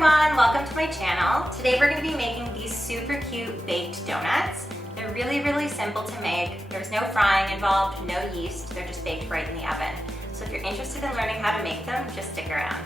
everyone, welcome to my channel. Today we're going to be making these super cute baked donuts. They're really simple to make. There's no frying involved, no yeast. They're just baked right in the oven. So if you're interested in learning how to make them, just stick around.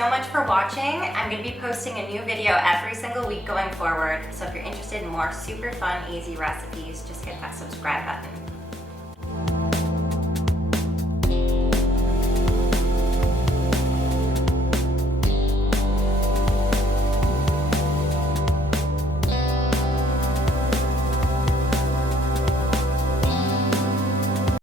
so much for watching. I'm going to be posting a new video every single week going forward. So if you're interested in more super fun, easy recipes, just hit that subscribe button.